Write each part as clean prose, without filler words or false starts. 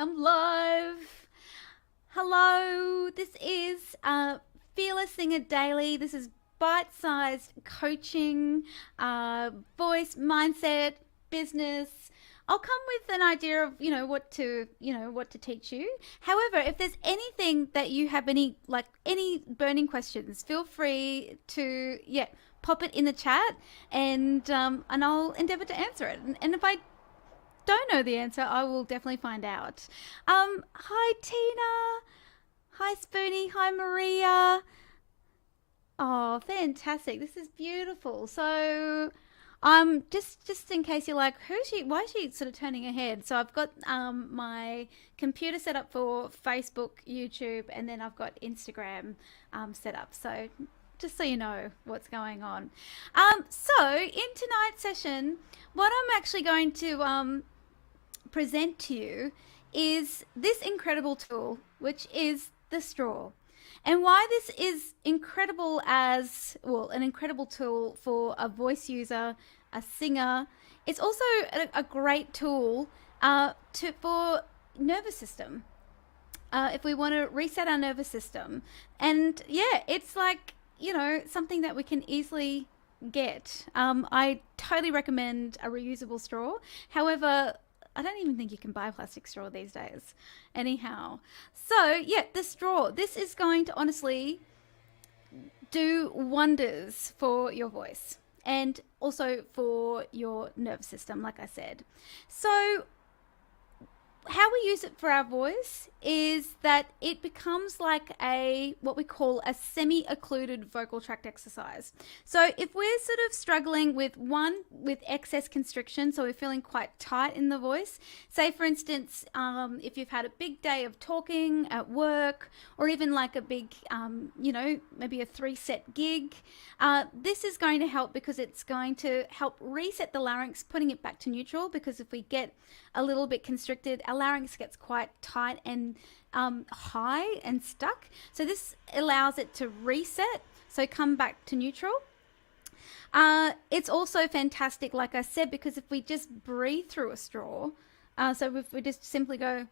I'm live. Hello, this is Fearless Singer Daily. This is bite-sized coaching, voice, mindset, business. I'll come with an idea of what to teach you. However, if there's anything that you have any burning questions, feel free to pop it in the chat, and I'll endeavour to answer it. And if I don't know the answer, I will definitely find out. Hi Tina. Hi Spoonie. Hi Maria. Oh, fantastic! This is beautiful. So, just in case you're like, who's she? Why is she sort of turning her head? So I've got my computer set up for Facebook, YouTube, and then I've got Instagram set up. So just so you know what's going on. So in tonight's session, what I'm actually going to present to you is this incredible tool, which is the straw. And why this is incredible as well, an incredible tool for a voice user, a singer. It's also a great tool for nervous system. If we want to reset our nervous system, and it's like something that we can easily get. I totally recommend a reusable straw. However, I don't even think you can buy a plastic straw these days. Anyhow, so the straw. This is going to honestly do wonders for your voice and also for your nervous system, like I said. So how we use it for our voice is that it becomes like what we call a semi-occluded vocal tract exercise. So if we're sort of struggling with excess constriction, so we're feeling quite tight in the voice, say for instance, if you've had a big day of talking at work, or even like a big maybe a 3-set gig, this is going to help because it's going to help reset the larynx, putting it back to neutral, because if we get a little bit constricted, our larynx gets quite tight and high and stuck. So this allows it to reset, so come back to neutral. It's also fantastic, like I said, because if we just breathe through a straw, so if we just simply go,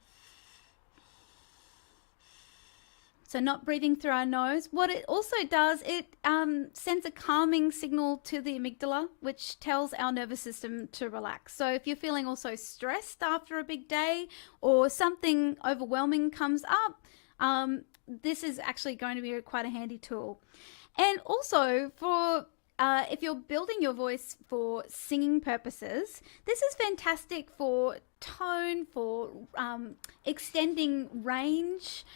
so not breathing through our nose. What it also does, it sends a calming signal to the amygdala, which tells our nervous system to relax. So if you're feeling also stressed after a big day or something overwhelming comes up, this is actually going to be quite a handy tool. And also for if you're building your voice for singing purposes, this is fantastic for tone, for extending range,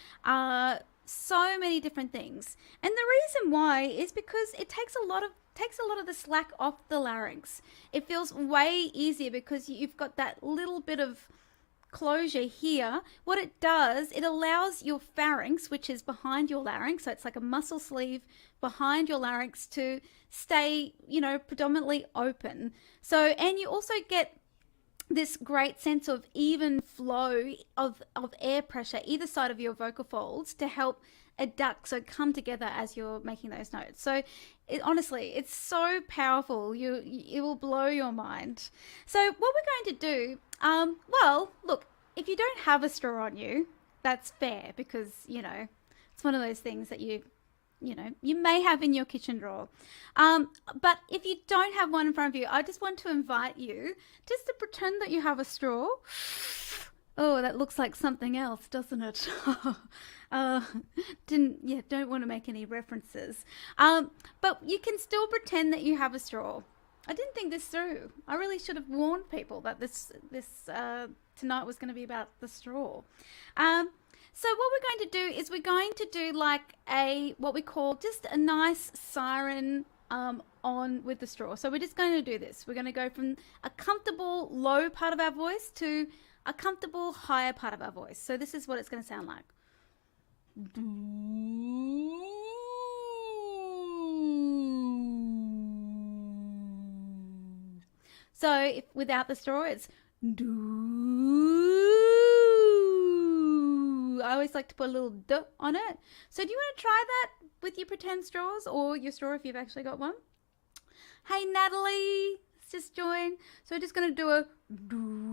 so many different things. And the reason why is because it takes a lot of the slack off the larynx. It feels way easier because you've got that little bit of closure here. What it does, it allows your pharynx, which is behind your larynx, so it's like a muscle sleeve behind your larynx, to stay, predominantly open. So, and you also get this great sense of even flow of air pressure either side of your vocal folds to help adduct, so come together as you're making those notes. So honestly, it's so powerful. It will blow your mind. So what we're going to do, well, look, if you don't have a straw on you, that's fair, because it's one of those things that you may have in your kitchen drawer. But if you don't have one in front of you, I just want to invite you just to pretend that you have a straw. Oh, that looks like something else, doesn't it? Don't want to make any references. But you can still pretend that you have a straw. I didn't think this through. I really should have warned people that this tonight was going to be about the straw. So what we're going to do is we're going to do like what we call just a nice siren on with the straw. So we're just going to do this. We're going to go from a comfortable low part of our voice to a comfortable higher part of our voice. So this is what it's going to sound like. So if without the straw, it's do. I always like to put a little d on it. So do you want to try that with your pretend straws, or your straw if you've actually got one? Hey Natalie, let's just join. So we're just going to do a do.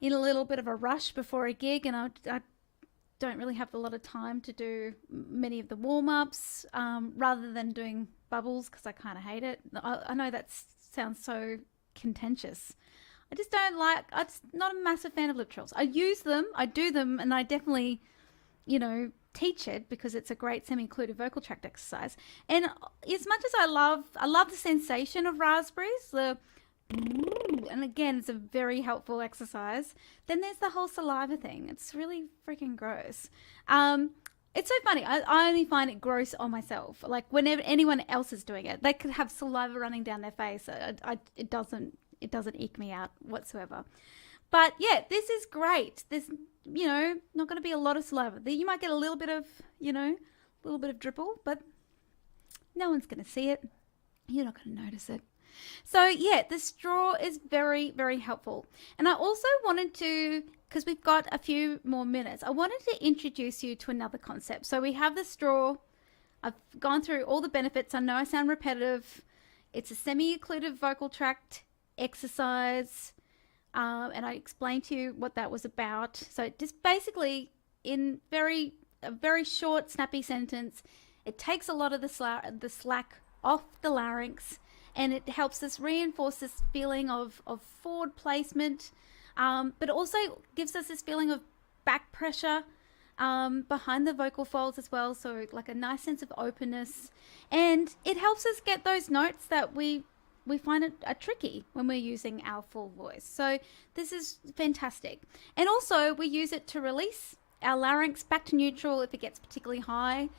in a little bit of a rush before a gig, and I don't really have a lot of time to do many of the warm-ups, rather than doing bubbles, because I kind of hate it. I know that sounds so contentious. I just don't like, I'm just not a massive fan of lip trills. I use them, I do them, and I definitely, teach it because it's a great semi-occluded vocal tract exercise. And as much as I love the sensation of raspberries, and again, it's a very helpful exercise. Then there's the whole saliva thing. It's really freaking gross. It's so funny. I only find it gross on myself. Like whenever anyone else is doing it, they could have saliva running down their face. It doesn't eke me out whatsoever. But yeah, this is great. There's, not going to be a lot of saliva. You might get a little bit of, dribble, but no one's going to see it. You're not going to notice it. So yeah, the straw is very, very helpful. And I also wanted to, because we've got a few more minutes, I wanted to introduce you to another concept. So we have the straw. I've gone through all the benefits. I know I sound repetitive. It's a semi-occluded vocal tract exercise. And I explained to you what that was about. So just basically in a very short, snappy sentence, it takes a lot of the slack off the larynx, and it helps us reinforce this feeling of forward placement, but also gives us this feeling of back pressure behind the vocal folds as well. So like a nice sense of openness, and it helps us get those notes that we find it tricky when we're using our full voice. So this is fantastic. And also we use it to release our larynx back to neutral if it gets particularly high,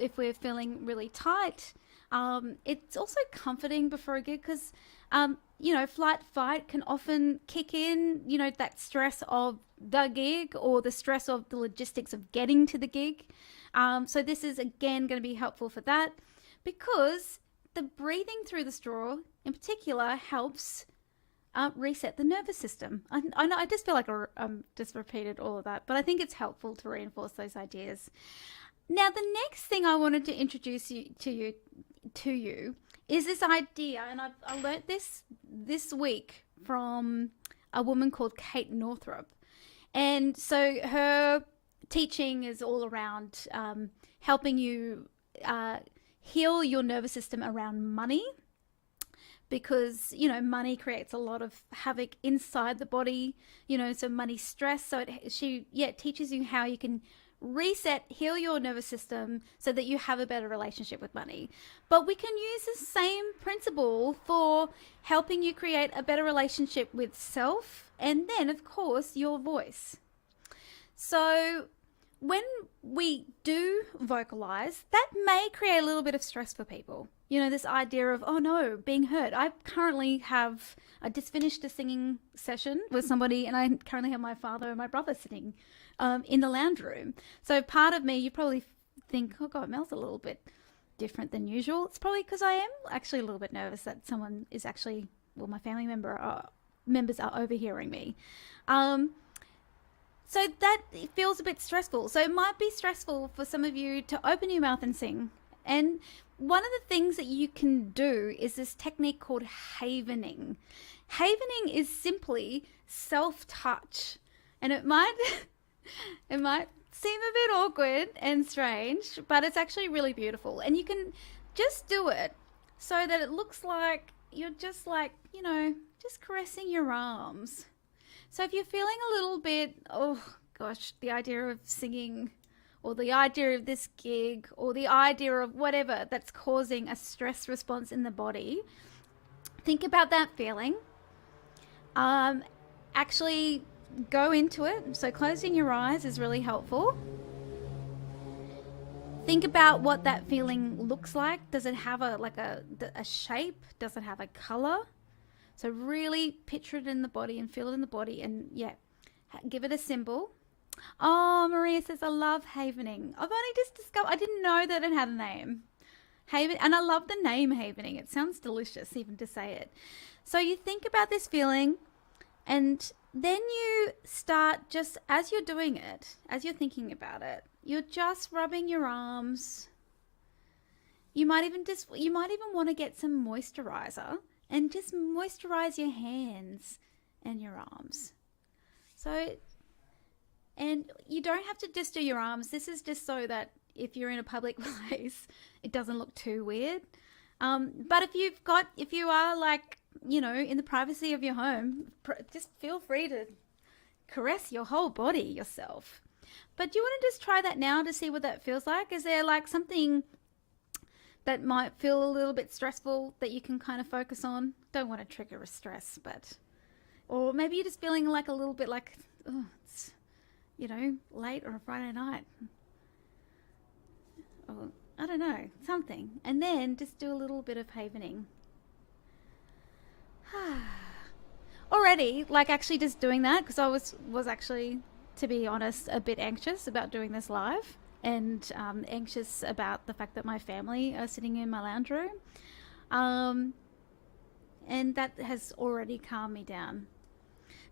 if we're feeling really tight. It's also comforting before a gig because, flight fight can often kick in, that stress of the gig or the stress of the logistics of getting to the gig. So this is, again, going to be helpful for that, because the breathing through the straw in particular helps reset the nervous system. I know I just feel like I just repeated all of that, but I think it's helpful to reinforce those ideas. Now, the next thing I wanted to introduce to you is this idea, and I learnt this week from a woman called Kate Northrup. And so her teaching is all around helping you heal your nervous system around money, because money creates a lot of havoc inside the body, so money stress. So she teaches you how you can reset, heal your nervous system so that you have a better relationship with money. But we can use the same principle for helping you create a better relationship with self, and then of course your voice. So when we do vocalize, that may create a little bit of stress for people. This idea of, oh no, being heard. I just finished a singing session with somebody, and I currently have my father and my brother sitting in the lounge room. So part of me, you probably think, oh God, Mel's a little bit different than usual. It's probably because I am actually a little bit nervous that someone is actually, my family members are overhearing me. So that feels a bit stressful. So it might be stressful for some of you to open your mouth and sing. And one of the things that you can do is this technique called havening. Havening is simply self-touch. And it might seem a bit awkward and strange, but it's actually really beautiful. And you can just do it so that it looks like you're just just caressing your arms. So if you're feeling a little bit, oh gosh, the idea of singing, or the idea of this gig, or the idea of whatever that's causing a stress response in the body, think about that feeling. Actually go into it. So closing your eyes is really helpful. Think about what that feeling looks like. Does it have a shape? Does it have a color? So really picture it in the body and feel it in the body, and give it a symbol. Oh, Maria says, I love havening. I've only just discovered, I didn't know that it had a name. Haven, and I love the name havening. It sounds delicious even to say it. So you think about this feeling, and then you start, just as you're doing it, as you're thinking about it, you're just rubbing your arms. You might even want to get some moisturizer and just moisturize your hands and your arms. So, and you don't have to just do your arms. This is just so that if you're in a public place, it doesn't look too weird. But if you are like, in the privacy of your home, just feel free to caress your whole body yourself. But do you want to just try that now to see what that feels like? Is there like something that might feel a little bit stressful that you can kind of focus on? Don't want to trigger a stress, or maybe you're just feeling like a little bit like, oh, it's, late or a Friday night. Or, I don't know, something. And then just do a little bit of havening. Already, like actually just doing that, because I was actually, to be honest, a bit anxious about doing this live, and anxious about the fact that my family are sitting in my lounge room. And that has already calmed me down.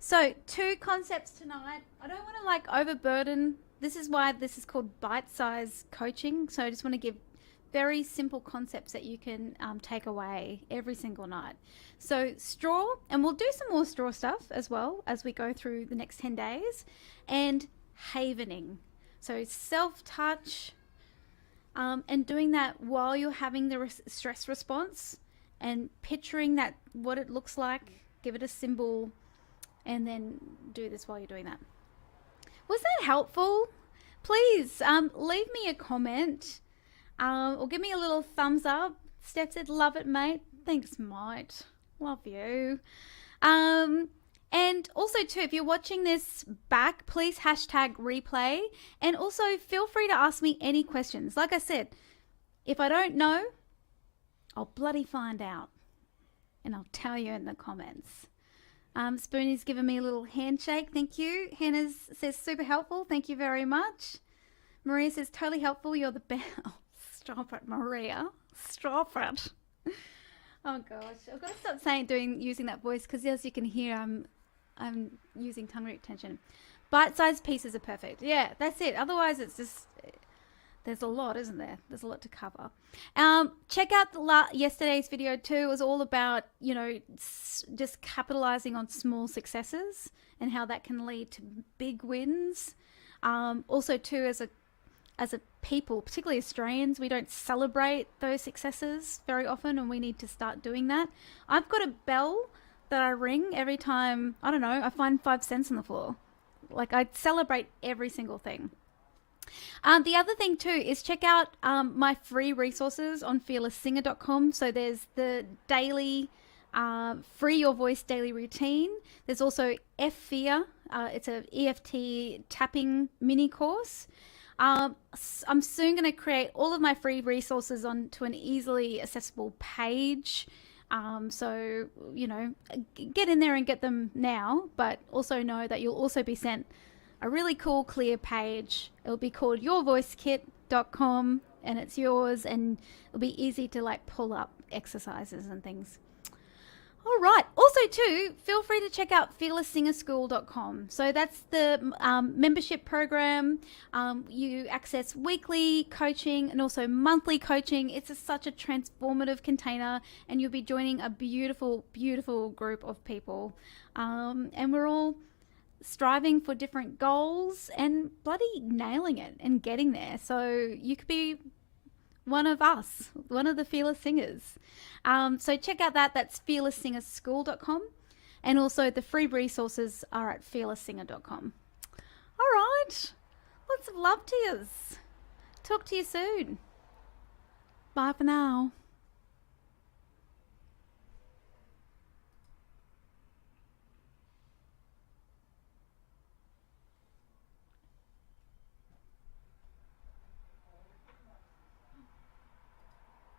So 2 concepts tonight. I don't want to like overburden. This is why this is called bite-size coaching. So I just want to give very simple concepts that you can take away every single night. So straw, and we'll do some more straw stuff as well as we go through the next 10 days, and havening. So self-touch, and doing that while you're having the stress response, and picturing that, what it looks like, give it a symbol, and then do this while you're doing that. Was that helpful? Please leave me a comment, or give me a little thumbs up. Steph said, love it, mate. Thanks, mate. Love you. And also too, if you're watching this back, please hashtag replay, and also feel free to ask me any questions. Like I said, if I don't know, I'll bloody find out, and I'll tell you in the comments. Spoonie's given me a little handshake. Thank you. Hannah says super helpful. Thank you very much. Maria says totally helpful. You're the best. Oh, stop it, Maria. Stop it. Oh gosh, I've got to stop using that voice, because as you can hear, I'm using tongue retention. Bite-sized pieces are perfect. Yeah, that's it. Otherwise, it's just, there's a lot, isn't there? There's a lot to cover. Check out yesterday's video too. It was all about, just capitalizing on small successes and how that can lead to big wins. Also too, as a people, particularly Australians, we don't celebrate those successes very often, and we need to start doing that. I've got a bell that I ring every time, I don't know, I find 5 cents on the floor. Like, I celebrate every single thing. The other thing too is check out my free resources on fearlesssinger.com. So there's the daily free your voice daily routine. There's also Fear. It's a EFT tapping mini course. I'm soon going to create all of my free resources onto an easily accessible page. So, get in there and get them now, but also know that you'll also be sent a really cool, clear page. It'll be called yourvoicekit.com, and it's yours, and it'll be easy to like pull up exercises and things. All right. Also, too, feel free to check out fearlesssingerschool.com. So that's the membership program. You access weekly coaching and also monthly coaching. It's such a transformative container, and you'll be joining a beautiful, beautiful group of people. And we're all striving for different goals and bloody nailing it and getting there. So you could be one of us, one of the Fearless Singers. So check out that. That's fearlesssingerschool.com, and also the free resources are at fearlesssinger.com. All right. Lots of love to you. Talk to you soon. Bye for now.